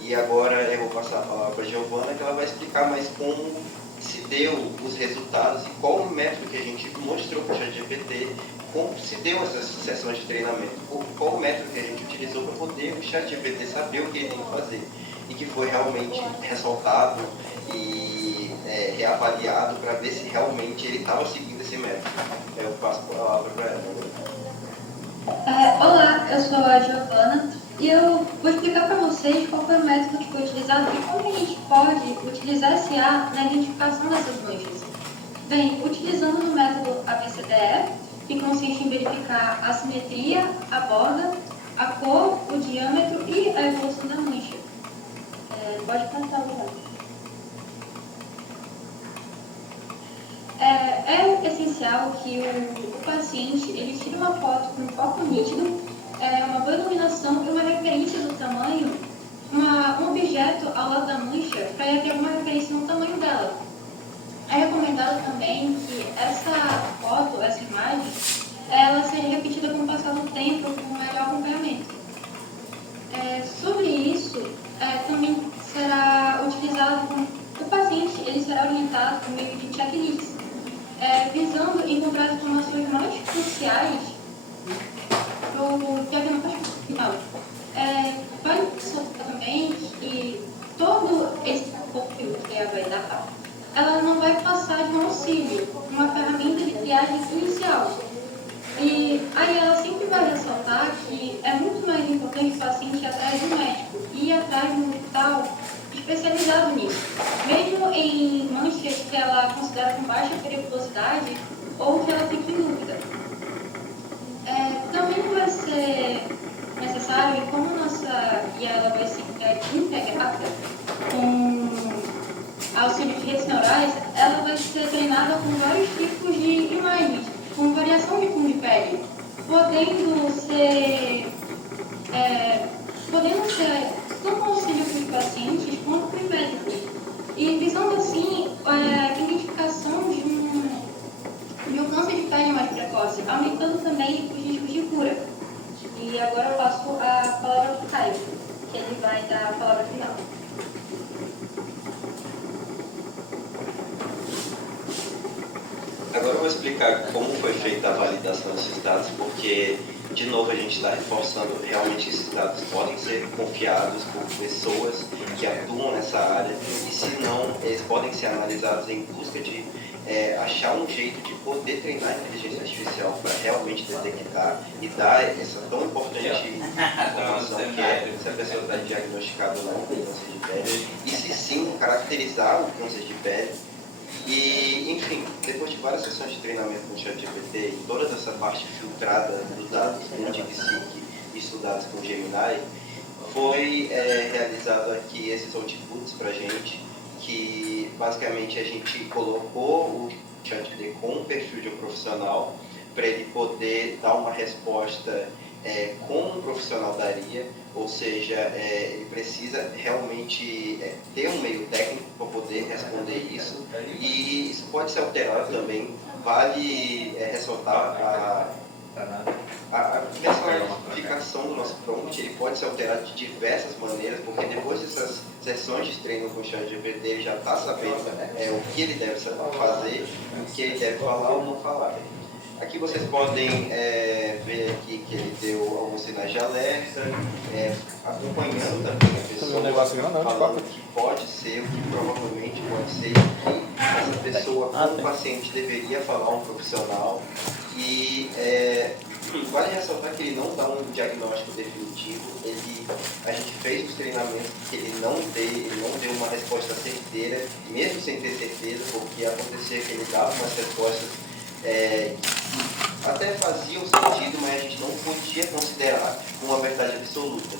E agora eu vou passar a palavra para a Giovana, que ela vai explicar mais como se deu os resultados e qual o método que a gente mostrou para o ChatGPT, como se deu essas sessões de treinamento, qual o método que a gente utilizou para poder o ChatGPT saber o que ele tem que fazer. E que foi realmente ressaltado e reavaliado para ver se realmente ele estava seguindo esse método. Eu passo a palavra para ela. Olá, eu sou a Giovana e eu vou explicar para vocês qual foi o método que foi utilizado e como a gente pode utilizar esse IA na identificação dessas manchas. Bem, utilizando o método ABCDE, que consiste em verificar a simetria, a borda, a cor, o diâmetro e a evolução da mancha. Pode passar o já. É essencial que o paciente ele tire uma foto com foco nítido, uma boa iluminação e uma referência do tamanho, um objeto ao lado da mancha para ter alguma referência no tamanho dela. É recomendado também que essa foto, essa imagem, ela seja repetida com o passar do tempo com um melhor acompanhamento. Sobre isso, também será utilizado o paciente, ele será orientado por meio de checklists, visando encontrar as informações mais cruciais para o diagnóstico final. Vale ressaltar também que todo esse perfil que ela vai dar, ela não vai passar de um auxílio, uma ferramenta de triagem inicial. E aí ela sempre vai ressaltar que é muito mais importante o paciente ir atrás do médico e ir atrás de um hospital especializado nisso, mesmo em manchas que ela considera com baixa periculosidade ou que ela fique em dúvida. Também vai ser necessário, e como nossa guia ela vai ser integrada com auxílio de redes neurais, ela vai ser treinada com vários tipos de imagens avaliação de fundo de pele, podendo ser tanto auxílio para os pacientes quanto para os médicos. E visando assim a identificação de um câncer de pele mais precoce, aumentando também os riscos de cura. E agora eu passo a palavra para o Caio, que ele vai dar a palavra final. Agora eu vou explicar como foi feita a validação desses dados, porque, de novo, a gente está reforçando realmente que esses dados podem ser confiados por pessoas que atuam nessa área, e se não, eles podem ser analisados em busca de achar um jeito de poder treinar a inteligência artificial para realmente detectar e dar essa tão importante informação que é se a pessoa está diagnosticada ou não com câncer de pele, e se sim, caracterizar o câncer de pele. E, enfim, depois de várias sessões de treinamento com o ChatGPT e toda essa parte filtrada dos dados com DeepSeek e estudados com Gemini, foi realizado aqui esses outputs para a gente, que basicamente a gente colocou o ChatGPT com um perfil de um profissional para ele poder dar uma resposta como um profissional daria, ou seja, ele precisa realmente ter um meio técnico para poder responder isso, e isso pode ser alterado também. Vale ressaltar a personificação do nosso prompt. Ele pode ser alterado de diversas maneiras, porque depois dessas sessões de treino com o ChatGPT, ele já está sabendo o que ele deve fazer, o que ele deve falar ou não falar. Aqui vocês podem ver aqui que ele deu alguns sinais de alerta, acompanhando também a pessoa, falando que pode ser, o que provavelmente pode ser, que essa pessoa, como paciente, deveria falar a um profissional. E vale ressaltar que ele não dá um diagnóstico definitivo. A gente fez os treinamentos que ele não deu uma resposta certeira, mesmo sem ter certeza, porque acontecia que ele dava umas respostas até faziam sentido, mas a gente não podia considerar uma verdade absoluta.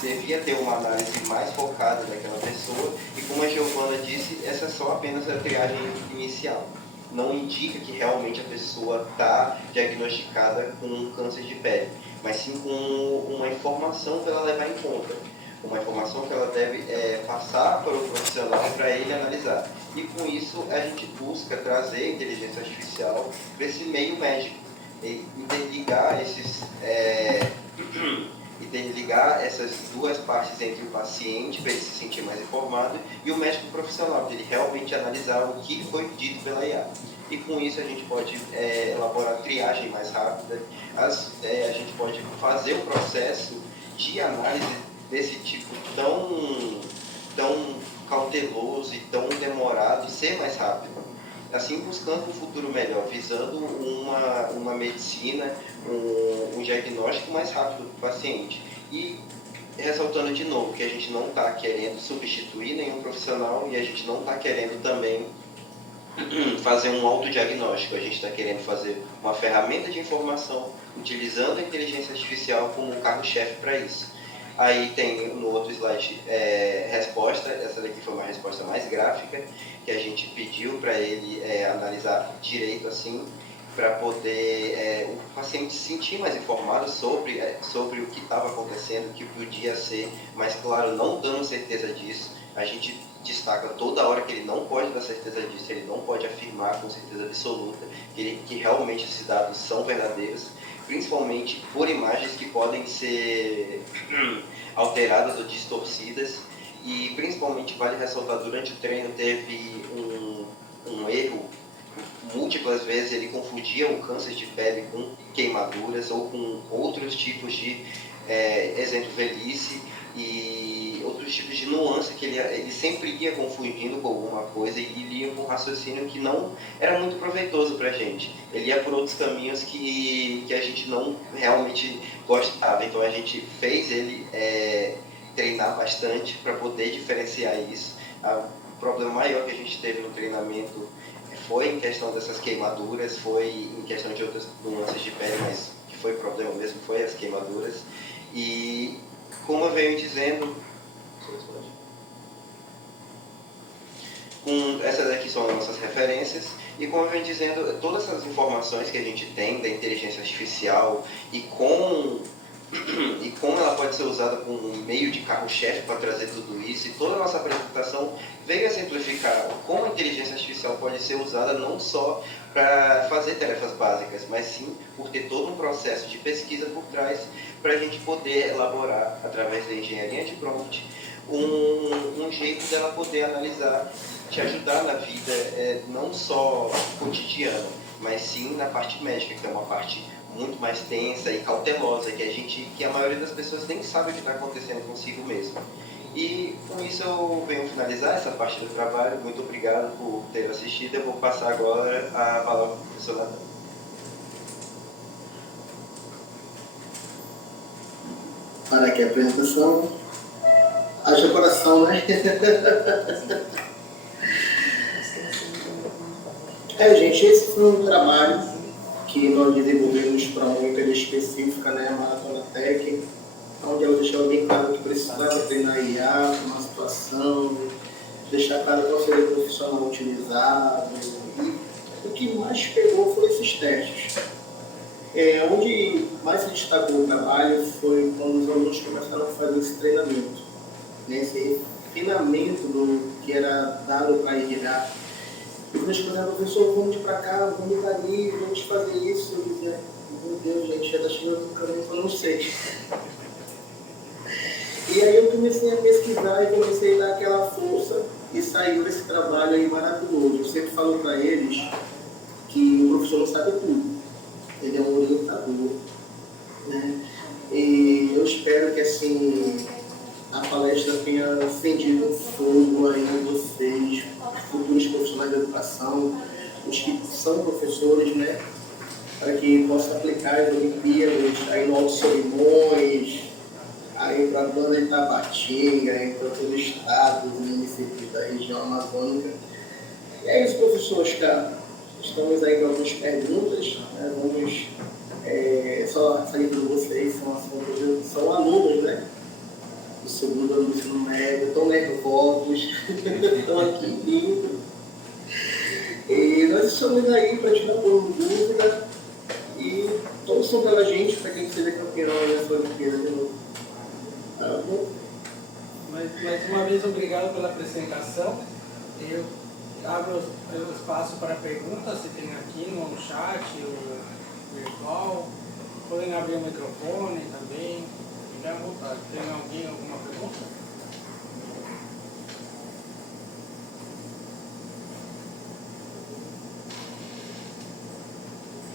Devia ter uma análise mais focada daquela pessoa, e como a Giovana disse, essa é só apenas a triagem inicial. Não indica que realmente a pessoa está diagnosticada com um câncer de pele, mas sim com uma informação para ela levar em conta, uma informação que ela deve passar para o profissional para ele analisar. E com isso a gente busca trazer a inteligência artificial para esse meio médico, e interligar essas duas partes entre o paciente para ele se sentir mais informado e o médico profissional, para ele realmente analisar o que foi dito pela IA. E com isso a gente pode elaborar triagem mais rápida, a gente pode fazer o processo de análise desse tipo tão cauteloso e tão demorado ser mais rápido, assim buscando um futuro melhor, visando uma medicina, um diagnóstico mais rápido para o paciente. E ressaltando de novo que a gente não está querendo substituir nenhum profissional, e a gente não está querendo também fazer um autodiagnóstico. A gente está querendo fazer uma ferramenta de informação utilizando a inteligência artificial como um carro-chefe para isso. Aí tem no outro slide resposta. Essa daqui foi uma resposta mais gráfica, que a gente pediu para ele analisar direito, assim, para poder o paciente se sentir mais informado sobre o que estava acontecendo, o que podia ser mais claro, não dando certeza disso. A gente destaca toda hora que ele não pode dar certeza disso, ele não pode afirmar com certeza absoluta que realmente esses dados são verdadeiros, principalmente por imagens que podem ser alteradas ou distorcidas. E principalmente vale ressaltar, durante o treino teve um erro. Múltiplas vezes ele confundia o câncer de pele com queimaduras ou com outros tipos de, exemplo, velhice, e outros tipos de nuance que ele sempre ia confundindo com alguma coisa, e ele ia com um raciocínio que não era muito proveitoso para a gente. Ele ia por outros caminhos que a gente não realmente gostava. Então a gente fez ele treinar bastante para poder diferenciar isso. O problema maior que a gente teve no treinamento foi em questão dessas queimaduras, foi em questão de outras nuances de pele, mas que foi problema mesmo, foi as queimaduras. E como eu venho dizendo, Essas aqui são as nossas referências, e como eu venho dizendo, todas essas informações que a gente tem da inteligência artificial e como ela pode ser usada como um meio de carro-chefe para trazer tudo isso, e toda a nossa apresentação veio a simplificar como a inteligência artificial pode ser usada não só para fazer tarefas básicas, mas sim por ter todo um processo de pesquisa por trás para a gente poder elaborar, através da engenharia de prompt, um jeito dela poder analisar, te ajudar na vida, não só cotidiana, mas sim na parte médica, que é uma parte muito mais tensa e cautelosa, que a maioria das pessoas nem sabe o que está acontecendo consigo mesmo. E com isso eu venho finalizar essa parte do trabalho. Muito obrigado por ter assistido. Eu vou passar agora a palavra para o professor Natan. Para aqui a apresentação. Haja coração, né? Gente, esse foi um trabalho que nós desenvolvemos para uma empresa específica, né, a Maratona Tech, onde ela deixava bem claro que precisava treinar IA, uma situação, deixar claro qual seria o profissional utilizado. E o que mais pegou foi esses testes. Onde mais se destacou o trabalho foi quando os alunos começaram a fazer esse treinamento, né, esse refinamento do que era dado para a IA. E quando eles falaram, professor, vamos para cá, vamos ali, vamos fazer isso. Eu dizia, meu Deus, gente, já está chegando no caminho que eu não sei. E aí eu comecei a pesquisar e comecei a dar aquela força e saiu esse trabalho aí maravilhoso. Eu sempre falo para eles que o professor não sabe tudo. Ele é um orientador, né? E eu espero que, assim, a palestra tenha acendido um fogo aí em vocês, futuros profissionais de educação, os que são professores, né? Para que possam aplicar as Olimpíadas, aí no Alto Solimões, aí para a banda Itabatinga, aí para todo o estado, os municípios da região amazônica. E é isso, professor Oscar. Estamos aí com algumas perguntas, né? Vamos só salientando vocês, são alunos, né? Do segundo ano do ensino médio, estão nervosos, estão aqui rindo. E nós estamos aí para tirar por dúvida e torçam pela gente para que a gente seja campeão nessa Olimpíada de novo. Tá bom? Mais uma vez, obrigado pela apresentação. Eu abro o espaço para perguntas, se tem aqui no chat, o virtual. Podem abrir o microfone também. Fiquem à vontade. Tem alguém, alguma pergunta?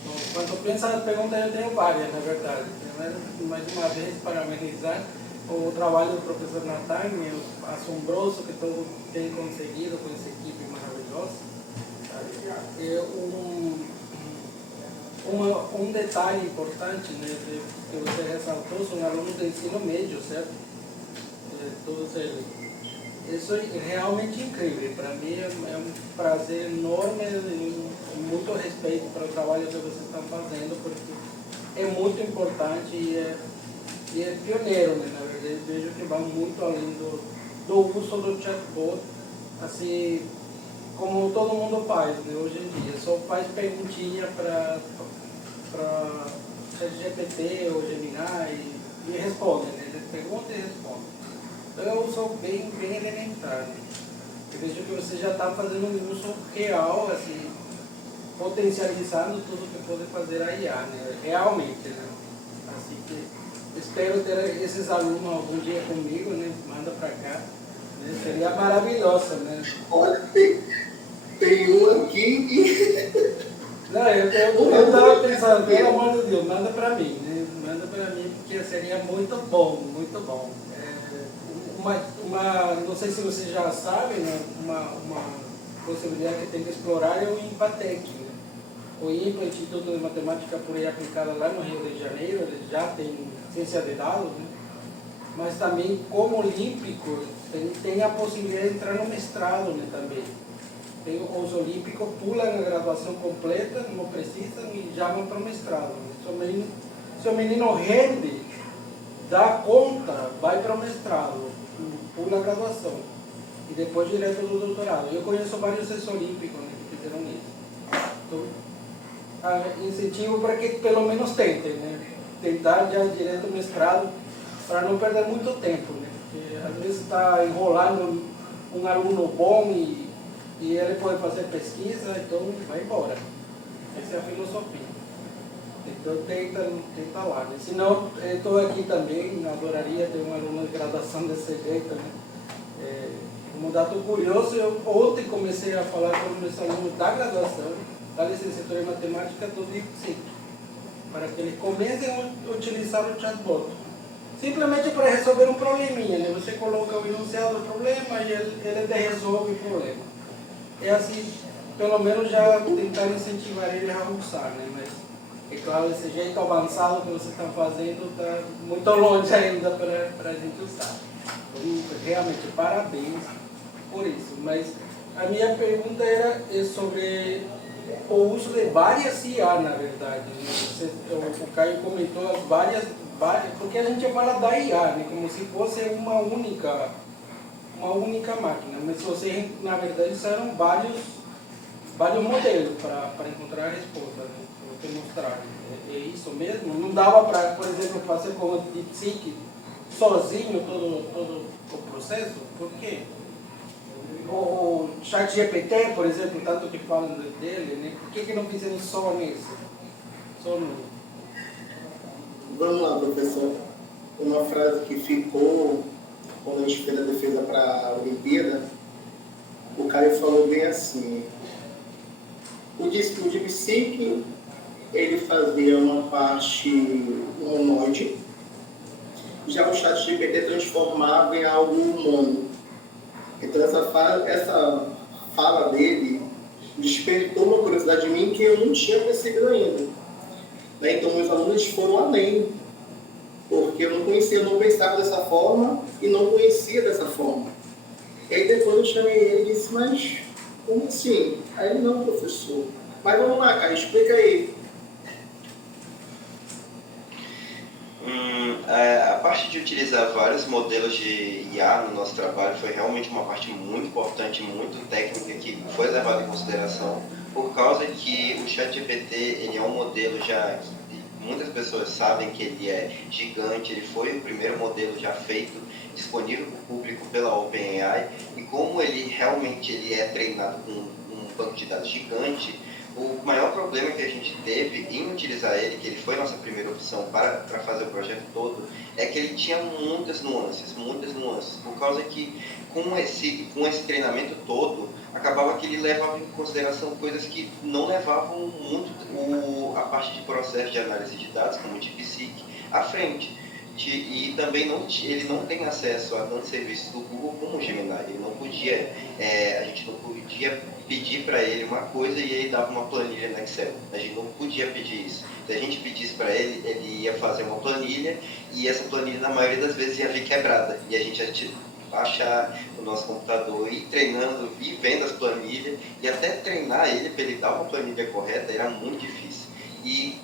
Bom, quando pensa nas perguntas, eu tenho várias, na verdade. Mais uma vez, parabenizar o trabalho do professor Natan, é assombroso que todo tem conseguido com essa equipe maravilhosa. Um detalhe importante, né, que você ressaltou, são alunos de ensino médio, certo? Todos eles. Isso é realmente incrível. Para mim é um prazer enorme e muito respeito para o trabalho que vocês estão fazendo, porque é muito importante e é pioneiro, né? Na verdade, vejo que vai muito além do uso do chatbot, assim, como todo mundo faz, né, hoje em dia. Só faz perguntinha para ChatGPT ou Gemini e responde, né? Ele pergunta e responde. Então eu uso bem elementar, né? Eu vejo que você já está fazendo um uso real, assim, potencializando tudo que pode fazer a IA, né? Realmente, né? Assim que espero ter esses alunos algum dia comigo, né? Manda para cá. Né? Seria maravilhosa, né? Olha, tem um aqui que... Não, eu estava pensando, pelo amor de Deus, manda para mim, né? Manda para mim, porque seria muito bom, muito bom. Não sei se vocês já sabem, né? Uma possibilidade que tem que explorar é o IMPATEC. Né? O IMPA, Instituto de Matemática Pura e Aplicada, lá no Rio de Janeiro, ele já tem ciência de dados, né? Mas também, como olímpico, tem a possibilidade de entrar no mestrado, né, também. Os olímpicos pulam a graduação completa, não precisam e já vão para o mestrado. Né? Se o menino rende, dá conta, vai para o mestrado, pula a graduação. e depois direto do doutorado. Eu conheço vários olímpicos, né, que fizeram isso. Então, incentivo para que pelo menos tentem, né? Tentar já direto no mestrado, para não perder muito tempo, né? Porque às vezes está enrolando um aluno bom e ele pode fazer pesquisa, então vai embora. Essa é a filosofia. Então tenta lá, né? Se não, estou aqui também, adoraria ter um aluno de graduação desse jeito, né? Como dado curioso, eu ontem comecei a falar com meus alunos da graduação, da licenciatura em matemática do DeepSeek, para que eles comecem a utilizar o chatbot. Simplesmente para resolver um probleminha, né? Você coloca o enunciado do problema e ele te resolve o problema. É assim, pelo menos já tentar incentivar eles a usar, né? Mas, é claro, esse jeito avançado que vocês estão fazendo está muito longe ainda para a gente usar. Então, realmente, parabéns por isso. Mas a minha pergunta era sobre o uso de várias IA, na verdade. Né? O Caio comentou as várias, porque a gente fala da IA, né? Como se fosse uma única máquina, mas vocês, na verdade, usaram vários modelos para encontrar a resposta, né? Para mostrar. É isso mesmo? Não dava para, por exemplo, fazer com o DeepSeek sozinho todo o processo? Por quê? O ChatGPT, por exemplo, tanto que falam dele, né? Por que não fizeram só nisso? Só no... Vamos lá, professor. Uma frase que ficou quando a gente fez a defesa para a Olimpíada, o Caio falou bem assim. O DeepSeek, ele fazia uma parte humanoide, já o ChatGPT transformava em algo humano. Então essa fala dele despertou uma curiosidade em mim que eu não tinha percebido ainda. Então meus alunos foram além, porque eu não conhecia, eu não pensava dessa forma e não conhecia dessa forma. E aí depois eu chamei ele e disse, mas como assim? Aí ele, não, professor. Mas vamos lá, cara, explica aí. A parte de utilizar vários modelos de IA no nosso trabalho foi realmente uma parte muito importante, muito técnica, que foi levada em consideração, por causa que o ChatGPT ele é um modelo já que muitas pessoas sabem que ele é gigante, ele foi o primeiro modelo já feito, disponível para o público pela OpenAI, e como ele realmente é treinado com um banco de dados gigante, o maior problema que a gente teve em utilizar ele, que ele foi nossa primeira opção para fazer o projeto todo, é que ele tinha muitas nuances, por causa que com esse treinamento todo, acabava que ele levava em consideração coisas que não levavam muito a parte de processo de análise de dados, como o DeepSeek, à frente. E também ele não tem acesso a tantos serviços do Google como o Gemini. Ele não podia, a gente não podia pedir para ele uma coisa e ele dava uma planilha no Excel. A gente não podia pedir isso. Se a gente pedisse para ele, ele ia fazer uma planilha e essa planilha na maioria das vezes ia vir quebrada. E a gente ia baixar o nosso computador e ir treinando, ir vendo as planilhas e até treinar ele para ele dar uma planilha correta era muito difícil. E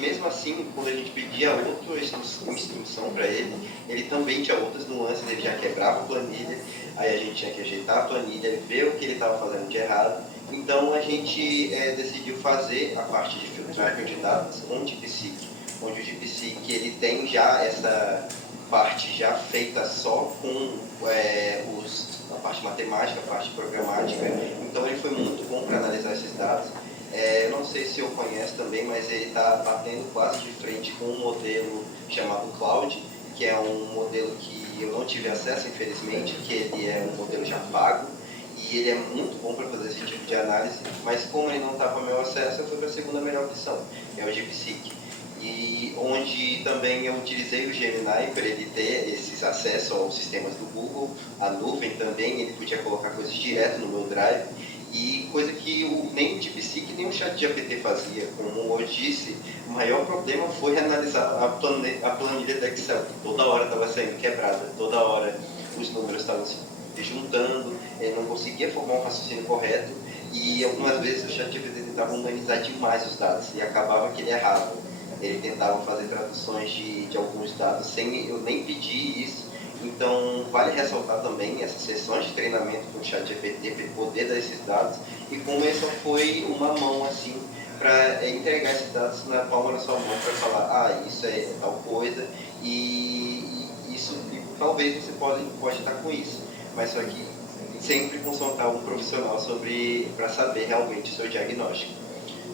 mesmo assim, quando a gente pedia outra instrução para ele, ele também tinha outras nuances, ele já quebrava a planilha, aí a gente tinha que ajeitar a planilha, ver o que ele estava fazendo de errado. Então a gente decidiu fazer a parte de filtragem de dados com o DeepSeek, onde o DeepSeek ele tem já essa parte já feita só com a parte matemática, a parte programática, então ele foi muito bom para analisar esses dados. Não sei se eu conheço também, mas ele está batendo quase de frente com um modelo chamado Cloud, que é um modelo que eu não tive acesso, infelizmente, que ele é um modelo já pago, e ele é muito bom para fazer esse tipo de análise, mas como ele não estava ao meu acesso, eu fui para a segunda melhor opção, que é o DeepSeek. E onde também eu utilizei o Gemini para ele ter esses acessos aos sistemas do Google, a nuvem também, ele podia colocar coisas direto no meu Drive, e coisa que nem o DeepSeek nem o ChatGPT fazia. Como eu disse, o maior problema foi analisar a planilha do Excel, que toda hora estava saindo quebrada, toda hora os números estavam se juntando, ele não conseguia formar um raciocínio correto, e algumas vezes o ChatGPT tentava humanizar demais os dados, e acabava que ele errava. Ele tentava fazer traduções de alguns dados sem eu nem pedir isso, Então, vale ressaltar também essas sessões de treinamento com o ChatGPT para poder dar esses dados e como essa foi uma mão assim para entregar esses dados na palma da sua mão para falar, isso é tal coisa e isso talvez você pode estar com isso, mas só que sempre consultar um profissional para saber realmente o seu diagnóstico.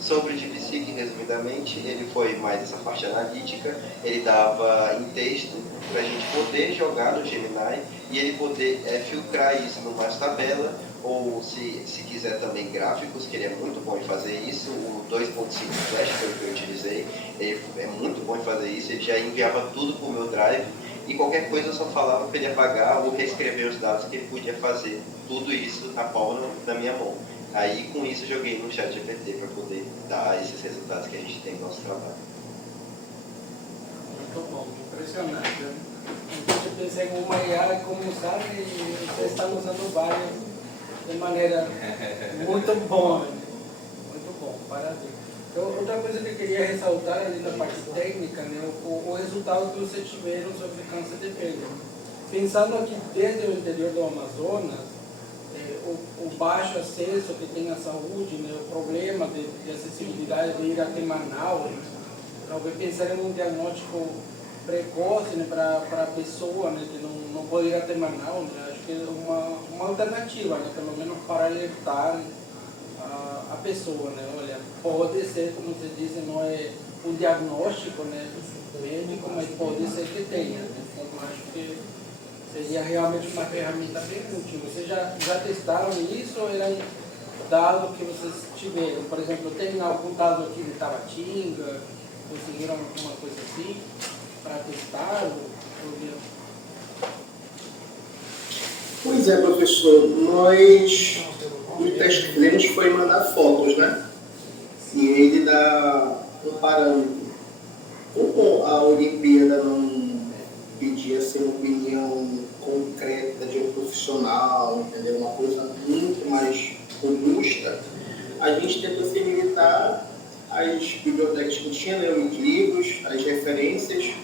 Sobre o DeepSeek, resumidamente, ele foi mais essa parte analítica, ele dava em texto para a gente poder jogar no Gemini e ele poder filtrar isso numa tabela, ou se quiser também gráficos, que ele é muito bom em fazer isso, o 2.5 Flash foi o que eu utilizei, ele é muito bom em fazer isso, ele já enviava tudo para o meu Drive, e qualquer coisa eu só falava para ele apagar ou reescrever os dados que ele podia fazer, tudo isso na palma da minha mão. Aí com isso eu joguei no ChatGPT para poder dar esses resultados que a gente tem no nosso trabalho. Muito bom, impressionante. Então eu pensei em uma IA como usar e vocês estão usando várias de maneira muito boa. Muito bom, parabéns. Então, outra coisa que eu queria ressaltar ali na parte técnica, né, o resultado que vocês tiveram sobre câncer de pele. Pensando aqui desde o interior do Amazonas, o baixo acesso que tem à saúde, né, o problema de acessibilidade de ir até Manaus, talvez pensar em um diagnóstico precoce, né, para a pessoa, né, que não pode ir até Manaus, né, acho que é uma alternativa, né, pelo menos para alertar a pessoa, né, olha, pode ser, como você disse, não é um diagnóstico, né, médico, mas pode ser que tenha, né, então acho que seria realmente uma ferramenta bem útil. Vocês já testaram isso ou eram dados que vocês tiveram? Por exemplo, tem algum dado aqui de Tabatinga? Conseguiram alguma coisa assim para testar? Pois é, professor. Nós, o teste que fizemos foi mandar fotos, né? E ele dá um parâmetro. Como a Olimpíada não pedia assim, uma opinião concreta de um profissional, entendeu? Uma coisa muito mais robusta, a gente tentou se limitar às bibliotecas que tinha, né, os livros, as referências.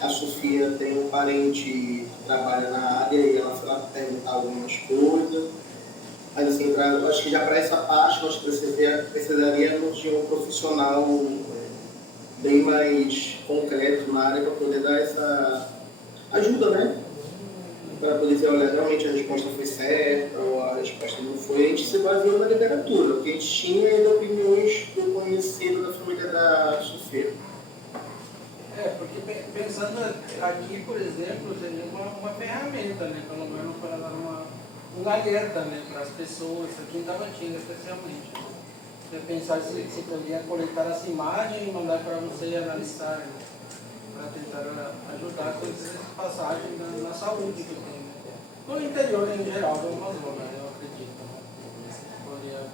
A Sofia tem um parente que trabalha na área e ela foi lá perguntar algumas coisas. Mas assim, acho que já para essa parte nós precisaríamos de um profissional bem mais concreto na área para poder dar essa ajuda, né? Para poder dizer, olha, realmente a resposta foi certa ou a resposta não foi. A gente se baseou na literatura, porque a gente tinha ainda opiniões do conhecido da família da Sofia. Porque pensando aqui, por exemplo, seria uma ferramenta, né? Pelo menos para dar um alerta, né, para as pessoas, aqui em Tabatinga especialmente. Você pensar se poderia coletar essa imagem e mandar para você analisar, né, para tentar ajudar com essas passagens na saúde que tem, né? No interior em geral do Amazonas, eu acredito. Né?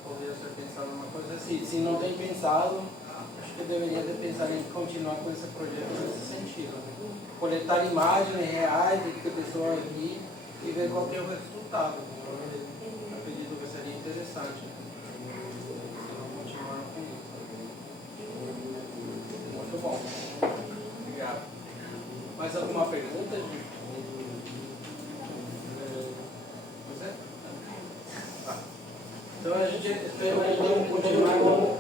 Poderia ser pensado uma coisa assim. Se não tem pensado, acho que deveria ter pensado em continuar com esse projeto nesse sentido. Né? Coletar imagens reais de que a pessoa vi e ver qual que é o resultado. Eu acredito que seria interessante. Continuar com isso. Muito bom. Obrigado. Mais alguma pergunta, gente? Pois é? Então a gente vai continuar com...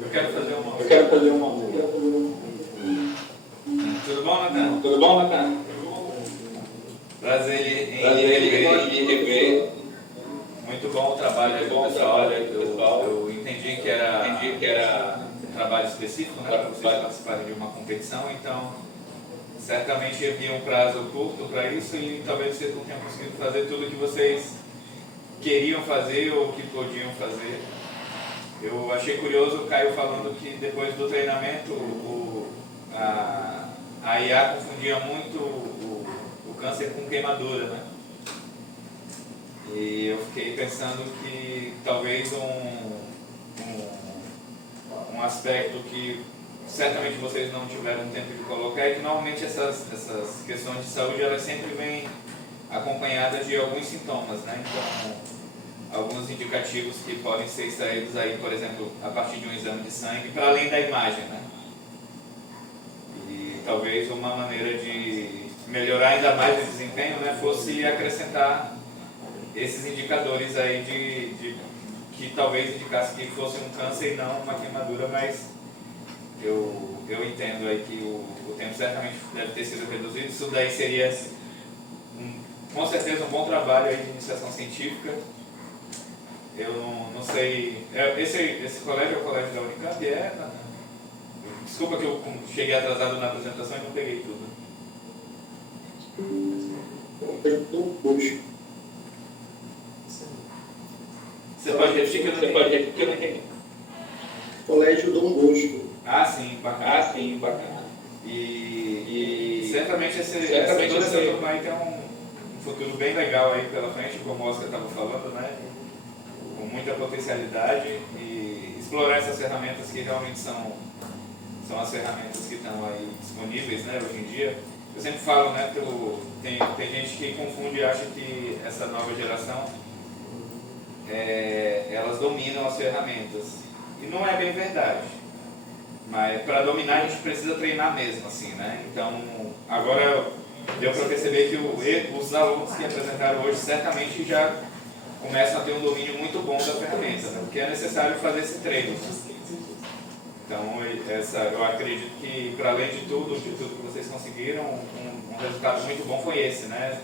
Eu quero fazer uma... Tudo bom, Natan? Tudo bom, Natan? Prazer em rever. Muito bom o trabalho do pessoal. Eu entendi que era um trabalho específico, né, para vocês participarem de uma competição, então certamente havia um prazo curto para isso e talvez vocês não tenham conseguido fazer tudo o que vocês queriam fazer ou que podiam fazer. Eu achei curioso o Caio falando que depois do treinamento a IA confundia muito o câncer com queimadura, né? E eu fiquei pensando que talvez um aspecto que certamente vocês não tiveram tempo de colocar é que normalmente essas questões de saúde elas sempre vêm acompanhadas de alguns sintomas, né? Então, alguns indicativos que podem ser extraídos aí, por exemplo, a partir de um exame de sangue, para além da imagem, né? E talvez uma maneira de melhorar ainda mais o desempenho, né, fosse acrescentar esses indicadores aí que talvez indicasse que fosse um câncer e não uma queimadura, mas eu entendo aí que o tempo certamente deve ter sido reduzido. Isso daí seria com certeza um bom trabalho aí de iniciação científica. Eu não sei. Esse colégio é o colégio da Unicamp? Desculpa que eu cheguei atrasado na apresentação e não peguei tudo. Você pode repetir que eu não entendi. Colégio Dom Bosco. Ah, sim, bacana. E certamente toda essa turma aí tem um futuro bem legal aí pela frente, como o Oscar estava falando, né? Com muita potencialidade, e explorar essas ferramentas que realmente são as ferramentas que estão aí disponíveis, né, hoje em dia. Eu sempre falo, né, tem gente que confunde e acha que essa nova geração elas dominam as ferramentas, e não é bem verdade. Mas para dominar a gente precisa treinar mesmo, assim, né? Então, agora deu para perceber que os alunos que apresentaram hoje certamente já começam a ter um domínio muito bom da ferramenta, né? Porque é necessário fazer esse treino. Então, eu acredito que, para além de tudo que vocês conseguiram, um resultado muito bom foi esse, né?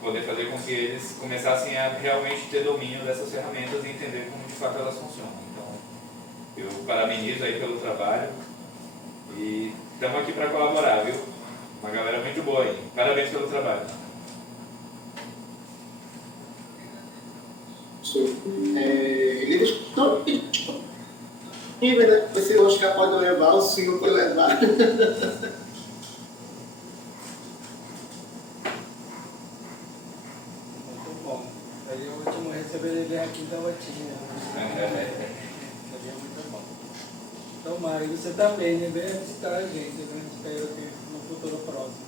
Poder fazer com que eles começassem a realmente ter domínio dessas ferramentas e entender como de fato elas funcionam. Eu parabenizo aí pelo trabalho e estamos aqui para colaborar, viu? Uma galera muito boa aí. Parabéns pelo trabalho. Ele deixou né? Você não acha pode levar, o senhor pode levar. Muito bom. Seria ótimo receber ele aqui em Tabatinga. Seria muito bom. Então, Mário, você também, né? Venha visitar a gente, né? Espero que no futuro próximo.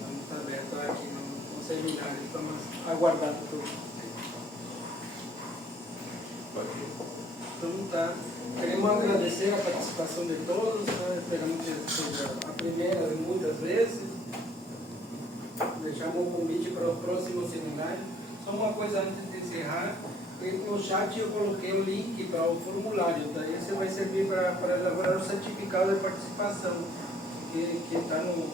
Vamos estar abertos aqui no seminário, estamos aguardando por você. Então, tá. Queremos agradecer a participação de todos, né? Esperamos que seja a primeira de muitas vezes. Deixamos o convite para o próximo seminário. Só uma coisa antes de encerrar. No chat eu coloquei o link para o formulário, daí você vai servir para elaborar o certificado de participação que está no